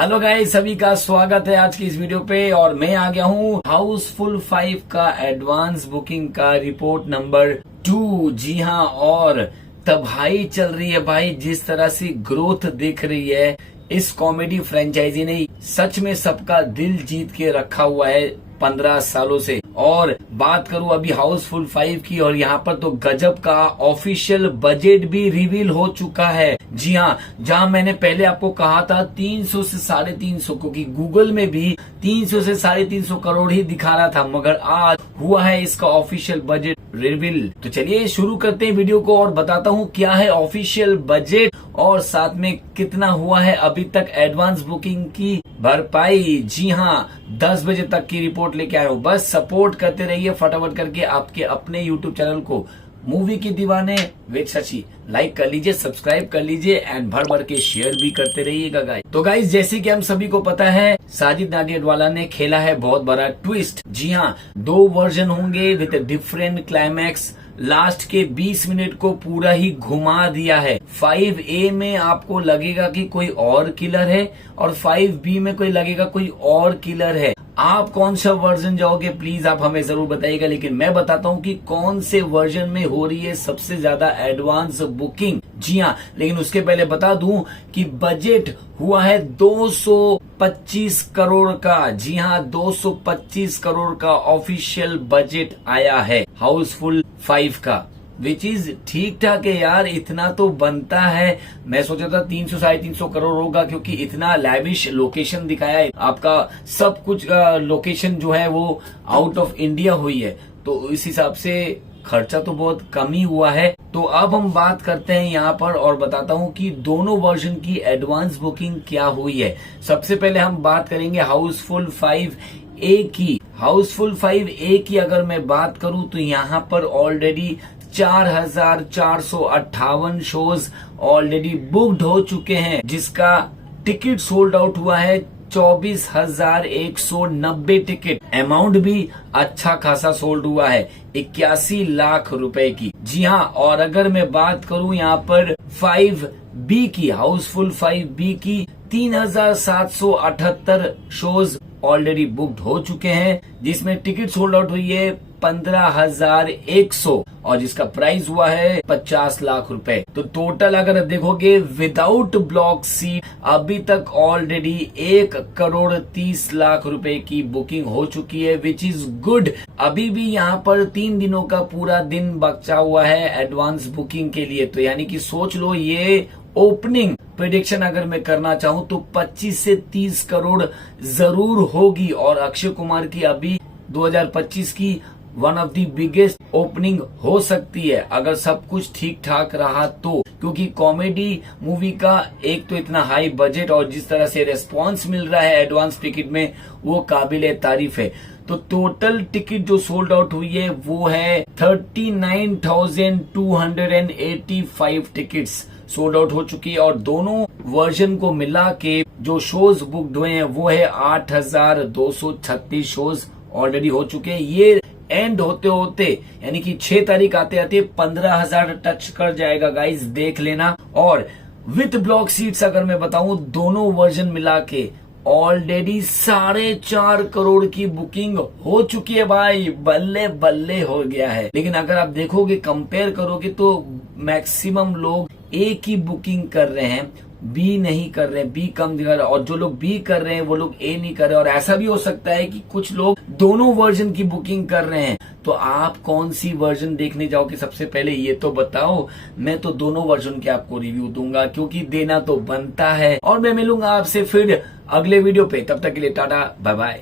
Hello guys, सभी का स्वागत है आज की इस वीडियो पे। और मैं आ गया हूँ हाउसफुल 5 का एडवांस बुकिंग का रिपोर्ट नंबर 2। जी हाँ, और तबाही चल रही है भाई। जिस तरह से ग्रोथ दिख रही है इस कॉमेडी फ्रेंचाइजी ने, सच में सबका दिल जीत के रखा हुआ है 15 सालों से। और बात करूं अभी हाउसफुल 5 की, और यहाँ पर तो गजब का ऑफिशियल बजट भी रिवील हो चुका है। जी हाँ, जहां मैंने पहले आपको कहा था 300 से 350, क्योंकि गूगल में भी 300 से 350 करोड़ ही दिखा रहा था, मगर आज हुआ है इसका ऑफिशियल बजट रिवील। तो चलिए शुरू करते हैं वीडियो को और बताता हूँ क्या है ऑफिशियल बजट और साथ में कितना हुआ है अभी तक एडवांस बुकिंग की भरपाई। जी हाँ, 10 बजे तक की रिपोर्ट लेके आया हूँ। बस सपोर्ट करते रहिए फटाफट करके आपके अपने यूट्यूब चैनल को मूवी के दीवाने विद शशि। लाइक कर लीजिए, सब्सक्राइब कर लीजिए एंड भर भर के शेयर भी करते रहिएगा गाइस। तो गाइस, जैसे कि हम सभी को पता है साजिद नाडियाडवाला ने खेला है बहुत बड़ा ट्विस्ट। जी हाँ, 2 वर्जन होंगे विद डिफरेंट क्लाइमैक्स। लास्ट के 20 मिनट को पूरा ही घुमा दिया है। 5A में आपको लगेगा कि कोई और किलर है और 5B में कोई लगेगा कोई और किलर है। आप कौन सा वर्जन जाओगे प्लीज आप हमें जरूर बताइएगा। लेकिन मैं बताता हूँ कि कौन से वर्जन में हो रही है सबसे ज्यादा एडवांस बुकिंग। जी हाँ, लेकिन उसके पहले बता दूं कि बजट हुआ है 225 करोड़ का। जी हाँ, 225 करोड़ का ऑफिशियल बजट आया है हाउसफुल 5 का, विच इज ठीक ठाक है यार। इतना तो बनता है। मैं सोचा था 300 350 करोड़ होगा, क्योंकि इतना लैविश लोकेशन दिखाया है आपका। सब कुछ लोकेशन जो है वो आउट ऑफ इंडिया हुई है, तो इस हिसाब से खर्चा तो बहुत कम ही हुआ है। तो अब हम बात करते हैं यहाँ पर और बताता हूँ कि दोनों वर्जन की एडवांस बुकिंग क्या हुई है। सबसे पहले हम बात करेंगे हाउसफुल 5A की। हाउसफुल 5A की अगर मैं बात करूँ तो यहाँ पर ऑलरेडी 4458 शोज ऑलरेडी बुक्ड हो चुके हैं, जिसका टिकट सोल्ड आउट हुआ है 24,190 टिकट। अमाउंट भी अच्छा खासा सोल्ड हुआ है 81 लाख रुपए की। जी हाँ, और अगर मैं बात करूं यहाँ पर 5B की, हाउसफुल 5B की 3778 शोज ऑलरेडी बुक्ड हो चुके हैं, जिसमें टिकट सोल्ड आउट हुई है 15,100 और जिसका प्राइस हुआ है 50 लाख रुपए। तो टोटल अगर देखोगे विदाउट ब्लॉक सीट अभी तक ऑलरेडी 1,30,00,000 रुपए की बुकिंग हो चुकी है, विच इज गुड। अभी भी यहाँ पर 3 दिनों का पूरा दिन बचा हुआ है एडवांस बुकिंग के लिए। तो यानी कि सोच लो, ये ओपनिंग प्रेडिक्शन अगर मैं करना चाहूँ तो 25 से 30 करोड़ जरूर होगी। और अक्षय कुमार की अभी 2025 की one of the biggest opening हो सकती है अगर सब कुछ ठीक ठाक रहा तो, क्योंकि कॉमेडी मूवी का एक तो इतना हाई बजट और जिस तरह से रेस्पॉन्स मिल रहा है एडवांस टिकट में, वो काबिले तारीफ है। तो टोटल टिकट जो सोल्ड आउट हुई है वो है 39,285 टिकट्स सोल्ड आउट हो चुकी है। और दोनों वर्जन को मिला के जो शोज बुक्ड हुए हैं वो है 8,236 शोज ऑलरेडी हो चुके हैं। ये एंड होते होते यानी कि 6 तारीख आते आते 15,000 टच कर जाएगा गाइस, देख लेना। और विथ ब्लॉक सीट्स अगर मैं बताऊं दोनों वर्जन मिला के ऑलरेडी 4.5 करोड़ की बुकिंग हो चुकी है भाई। बल्ले बल्ले हो गया है। लेकिन अगर आप देखोगे, कंपेयर करोगे तो मैक्सिमम लोग A की बुकिंग कर रहे हैं, B नहीं कर रहे हैं, B कम दिखा रहा है। और जो लोग B कर रहे हैं वो लोग A नहीं कर रहे हैं। और ऐसा भी हो सकता है कि कुछ लोग दोनों वर्जन की बुकिंग कर रहे हैं। तो आप कौन सी वर्जन देखने जाओगे सबसे पहले ये तो बताओ। मैं तो दोनों वर्जन के आपको रिव्यू दूंगा, क्योंकि देना तो बनता है। और मैं मिलूंगा आपसे फिर अगले वीडियो पे। तब तक के लिए टाटा बाय बाय।